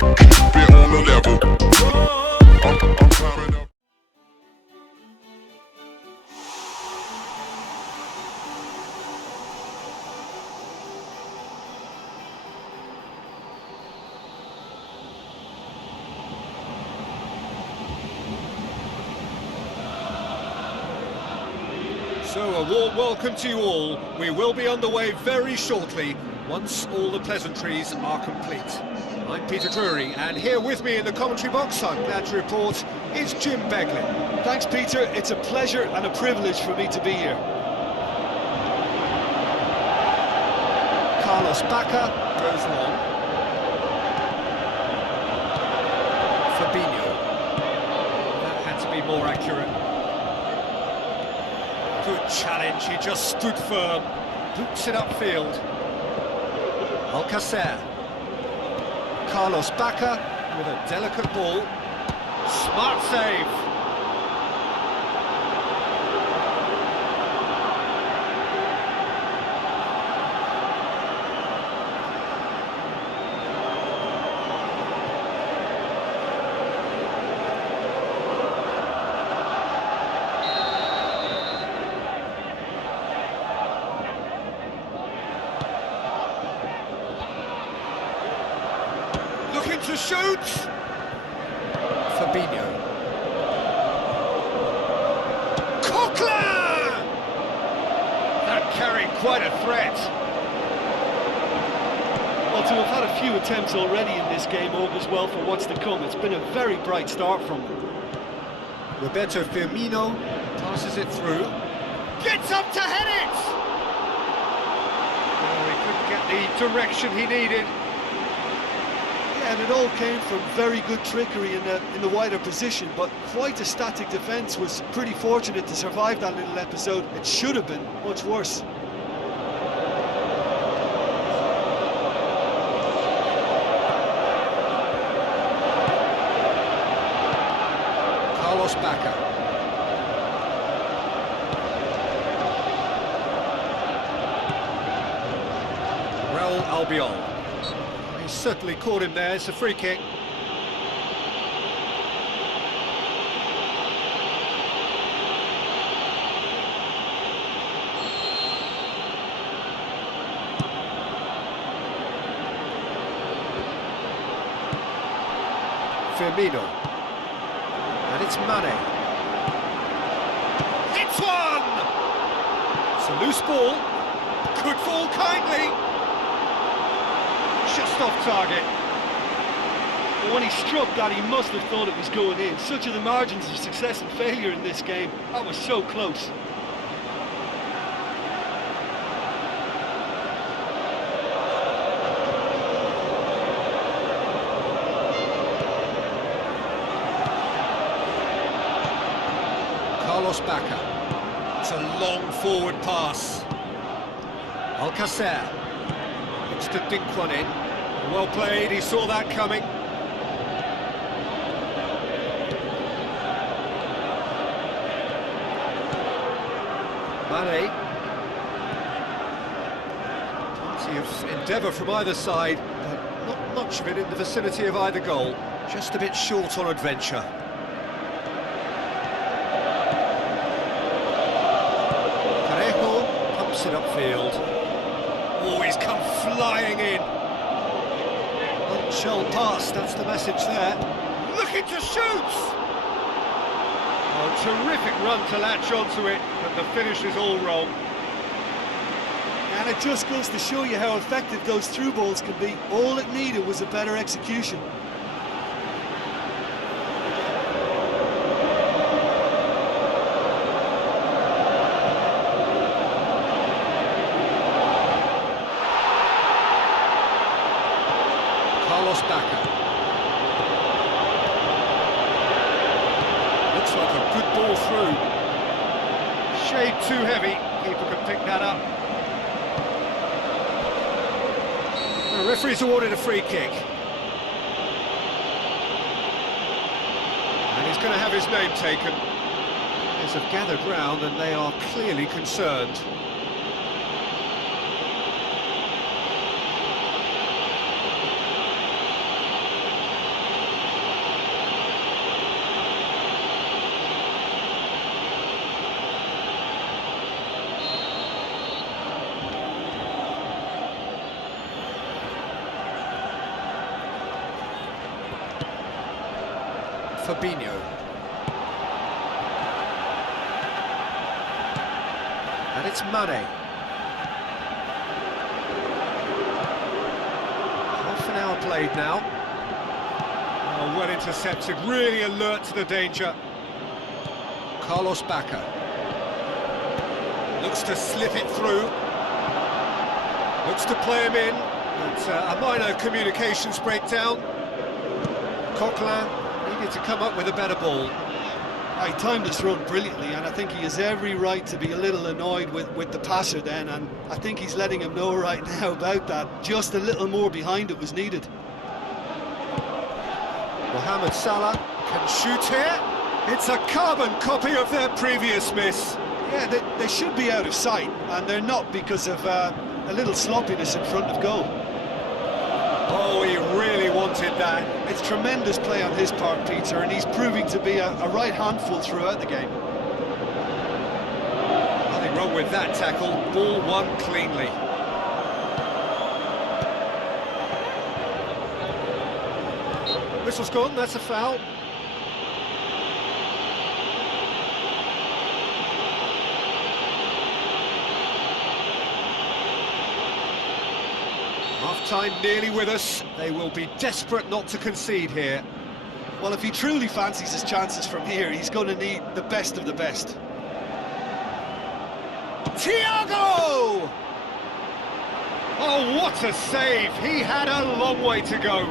been on the level. I'm climbing up. So a warm welcome to you all. We will be underway very shortly, once all the pleasantries are complete. I'm Peter Drury, and here with me in the commentary box, I'm glad to report, is Jim Beglin. Thanks, Peter. It's a pleasure and a privilege for me to be here. Carlos Bacca goes long. Fabinho. That had to be more accurate. Good challenge, he just stood firm, boots it upfield. Alcacer. Carlos Bacca with a delicate ball. Smart save. Looking to shoot! Fabinho. Coquelin! That carried quite a threat. Well, to have had a few attempts already in this game augurs well for what's to come. It's been a very bright start from them. Roberto Firmino passes it through. Gets up to head it! Oh, he couldn't get the direction he needed. Yeah, and it all came from very good trickery in the wider position, but quite a static defence. Was pretty fortunate to survive that little episode. It should have been much worse. Carlos Bacca. Real Albiol. He certainly caught him there. It's a free kick. Firmino. And it's Mane. It's one! It's a loose ball. Could fall kindly. Just off target. But when he struck that, he must have thought it was going in. Such are the margins of success and failure in this game. That was so close. Carlos Bacca. It's a long forward pass. Alcacer. Looks to dink one in. Well played, he saw that coming. Mane. Plenty of endeavour from either side, but not much of it in the vicinity of either goal. Just a bit short on adventure. Pumps it upfield. Oh, he's come flying in. Shell pass, that's the message there. Looking to shoot! Oh, terrific run to latch onto it, but the finish is all wrong. And it just goes to show you how effective those through balls can be. All it needed was a better execution. Carlos Bacca. Looks like a good ball through. Shade too heavy, keeper can pick that up. The referee's awarded a free kick. And he's going to have his name taken. Players have gathered round and they are clearly concerned. Fabinho. And it's Mane. Half an hour played now. Oh, well intercepted, really alert to the danger. Carlos Bacca. Looks to slip it through. Looks to play him in. But a minor communications breakdown. Coquelin needed to come up with a better ball. He timed this run brilliantly, and I think he has every right to be a little annoyed with the passer then, and I think he's letting him know right now about that. Just a little more behind it was needed. Mohamed Salah can shoot here. It's a carbon copy of their previous miss. Yeah, they should be out of sight, and they're not because of a little sloppiness in front of goal. Oh, he really wanted that. It's tremendous play on his part, Peter, and he's proving to be a right handful throughout the game. Nothing wrong with that tackle. Ball won cleanly. Whistle's gone, that's a foul. Half-time nearly with us. They will be desperate not to concede here. Well, if he truly fancies his chances from here, he's going to need the best of the best. Thiago! Oh, what a save! He had a long way to go.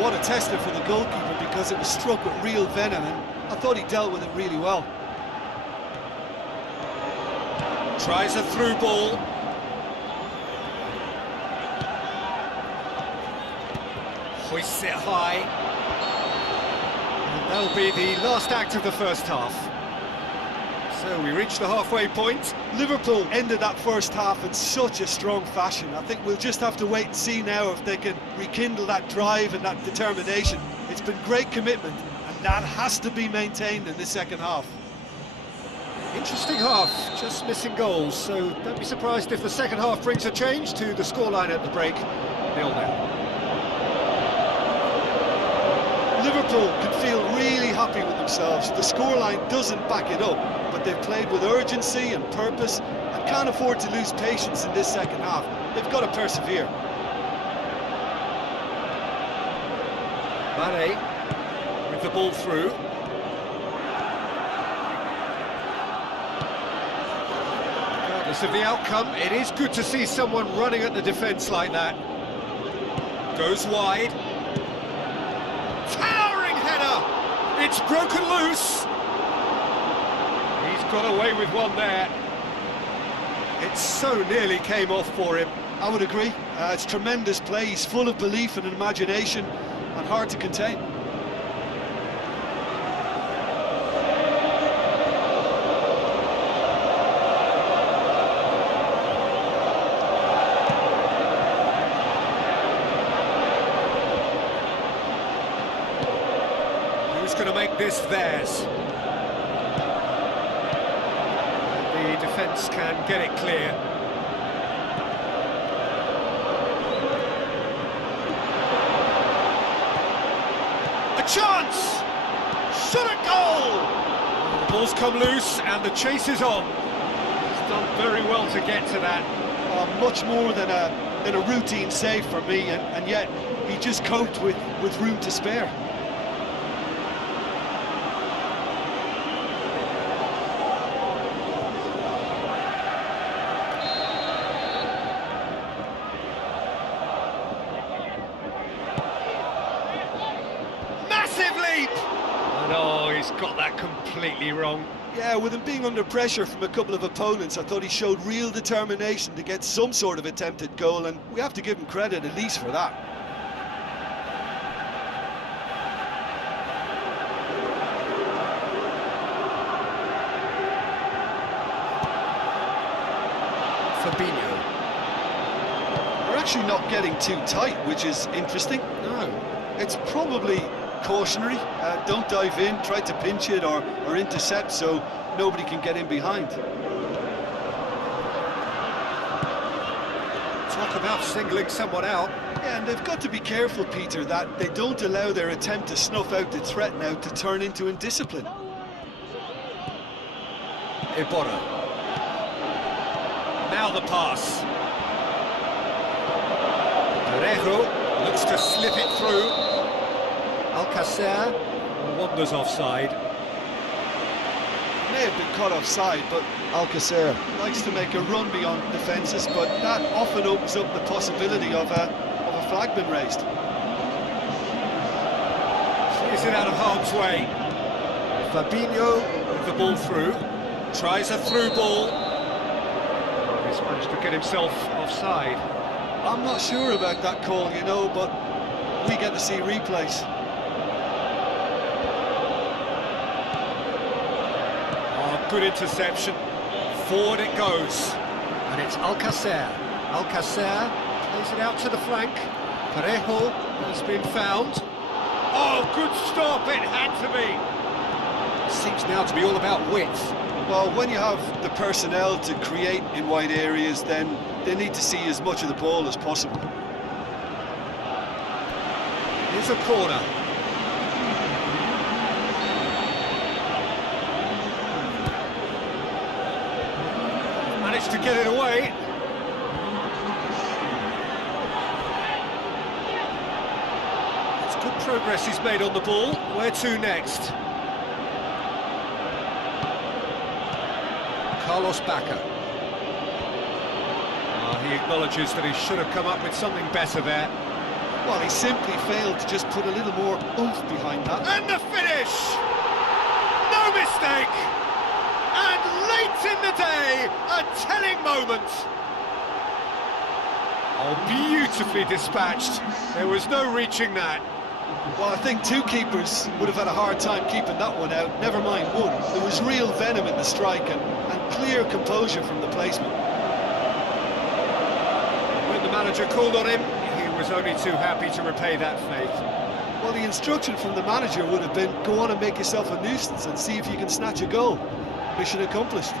What a tester for the goalkeeper, because it was struck with real venom, and I thought he dealt with it really well. Tries a through ball. Hoists it high. And that'll be the last act of the first half. So we reach the halfway point. Liverpool ended that first half in such a strong fashion. I think we'll just have to wait and see now if they can rekindle that drive and that determination. It's been great commitment, and that has to be maintained in the second half. Interesting half, just missing goals, so don't be surprised if the second half brings a change to the scoreline at the break. 0-0. Liverpool can feel really happy with themselves. The scoreline doesn't back it up, but they've played with urgency and purpose and can't afford to lose patience in this second half. They've got to persevere. Mane with the ball through. Regardless of the outcome, it is good to see someone running at the defence like that. Goes wide. Towering header! It's broken loose! He's got away with one there. It so nearly came off for him. I would agree. It's tremendous play. He's full of belief and imagination and hard to contain. Going to make this theirs. The defence can get it clear. A chance! Shot at goal! The ball's come loose and the chase is on. He's done very well to get to that. Much more than a routine save for me, and yet he just coped with room to spare. He's got that completely wrong. Yeah, with him being under pressure from a couple of opponents, I thought he showed real determination to get some sort of attempted goal, and we have to give him credit at least for that. Fabinho. We're actually not getting too tight, which is interesting. No. It's probably cautionary. Don't dive in, try to pinch it or intercept so nobody can get in behind. Talk about singling someone out. Yeah, and they've got to be careful, Peter, that they don't allow their attempt to snuff out the threat now to turn into indiscipline. Iborra. Now the pass. Parejo looks to slip it through. Alcacer wanders offside. May have been caught offside, but Alcacer likes to make a run beyond defences, but that often opens up the possibility of a flag being raised. Is it out of harm's way? Fabinho with the ball through. Tries a through ball. He's managed to get himself offside. I'm not sure about that call, you know, but we get to see replays. Oh, good interception. Forward it goes. And it's Alcacer. Alcacer plays it out to the flank. Parejo has been found. Oh, good stop, it had to be. Seems now to be all about width. Well, when you have the personnel to create in wide areas, then they need to see as much of the ball as possible. Here's a corner. Managed to get it away. It's good progress he's made on the ball. Where to next? Carlos Bacca. He acknowledges that he should have come up with something better there. Well, he simply failed to just put a little more oomph behind that. And the finish! No mistake! And late in the day, a telling moment. Oh, beautifully dispatched. There was no reaching that. Well, I think two keepers would have had a hard time keeping that one out, never mind one. There was real venom in the strike and clear composure from the placement. When the manager called on him, he was only too happy to repay that faith. Well, the instruction from the manager would have been, go on and make yourself a nuisance and see if you can snatch a goal. Mission accomplished.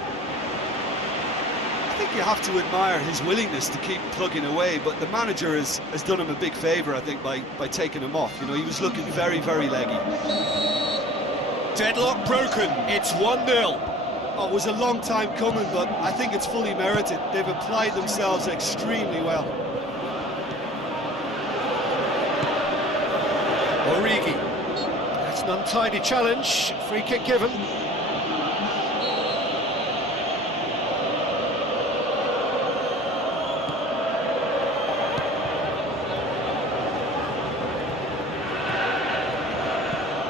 I think you have to admire his willingness to keep plugging away, but the manager has done him a big favour, I think, by taking him off. You know, he was looking very, very leggy. Deadlock broken, it's 1-0. Oh, it was a long time coming, but I think it's fully merited. They've applied themselves extremely well. Origi. That's an untidy challenge. Free kick given.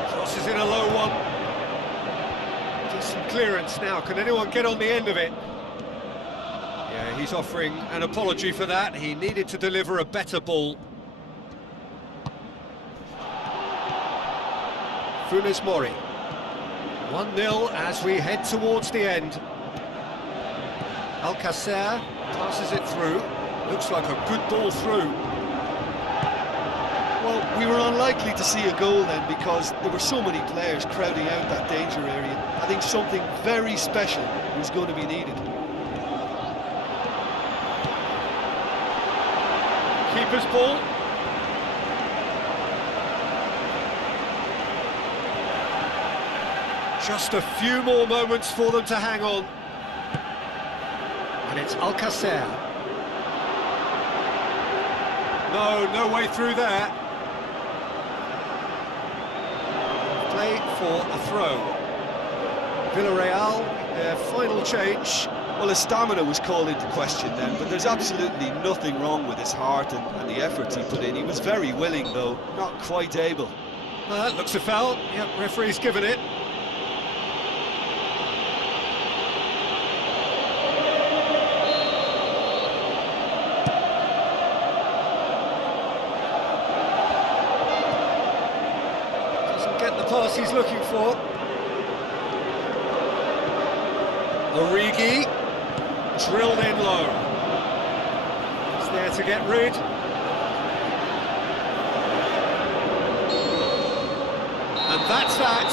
Crosses in a low one. Decent clearance now. Can anyone get on the end of it? Yeah, he's offering an apology for that. He needed to deliver a better ball. Funes Mori. 1-0 as we head towards the end. Alcacer passes it through. Looks like a good ball through. Well, we were unlikely to see a goal then because there were so many players crowding out that danger area. I think something very special was going to be needed. Keeper's ball. Just a few more moments for them to hang on. And it's Alcacer. No way through there. Play for a throw. Villarreal, their final change. Well, his stamina was called into question then, but there's absolutely nothing wrong with his heart and the efforts he put in. He was very willing, though, not quite able. That looks a foul. Yep, referee's given it. Pass he's looking for. Origi, drilled in low. He's there to get rid. And that's that.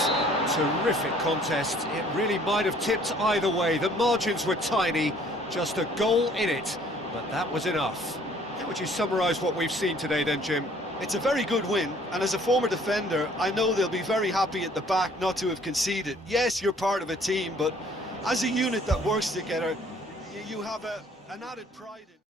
Terrific contest. It really might have tipped either way. The margins were tiny, just a goal in it, but that was enough. How would you summarise what we've seen today then, Jim? It's a very good win, and as a former defender, I know they'll be very happy at the back not to have conceded. Yes, you're part of a team, but as a unit that works together, you have an added pride in...